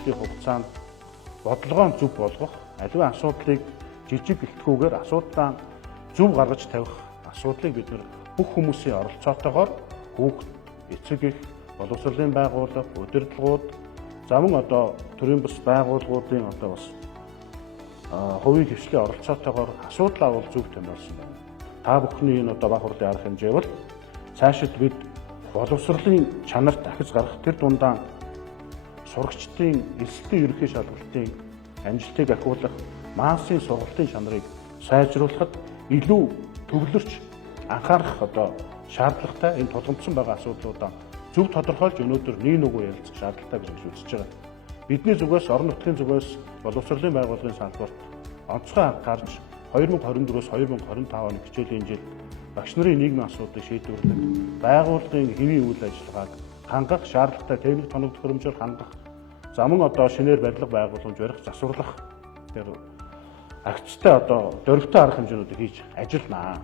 жилийн хугацаанд бодлогоо зөв болгох, аливаа асуудлыг жижиг гэлтгүүгээр асуудлаа зөв гаргаж тавих асуудлыг бид бүх хүмүүсийн оролцоотойгоор хүүхд, эцэг эх, боловсролын байгууллага, удирдлагууд, замун төрийн бус байгууллагуудын бас хувийн хвшлийн оролцоотойгоор асуудлаа бол зөв томьёолсон байна. Та бүхний энэ баг хурлын арга хэмжээ бол цаашид бид боловсролын чанарт дахиж гарах тэр дундаа сурагчдын эрсдлийн ерөнхий шалгалтын амжилтыг ахиулах массын сургалтын чанарыг сайжруулахад илүү төвлөрч анхаарах шаардлагатай энэ тулгымдсан байгаа асуудлуудаа зөв тодорхойлж өнөөдөр нэг ярилцах шаардлагатай гэж үзэж байгаа. Бидний зүгээс орон нутгийн зүгээс боловсролын байгууллагын салбарт онцгой арга гарч 2024-өөс 2025 оны хичээлийн жил багш нарын нийгмийн асуудлыг шийдвэрлэх, байгууллагын хэвийн үйл ажиллагааг хангах, шаардлагатай техник тоног төхөөрөмжөөр хангах, замун шинээр барилга байгууламж барих, засварлах тэр агцтай дөрвтэй арга хэмжээнүүдийг хийж ажилланаа.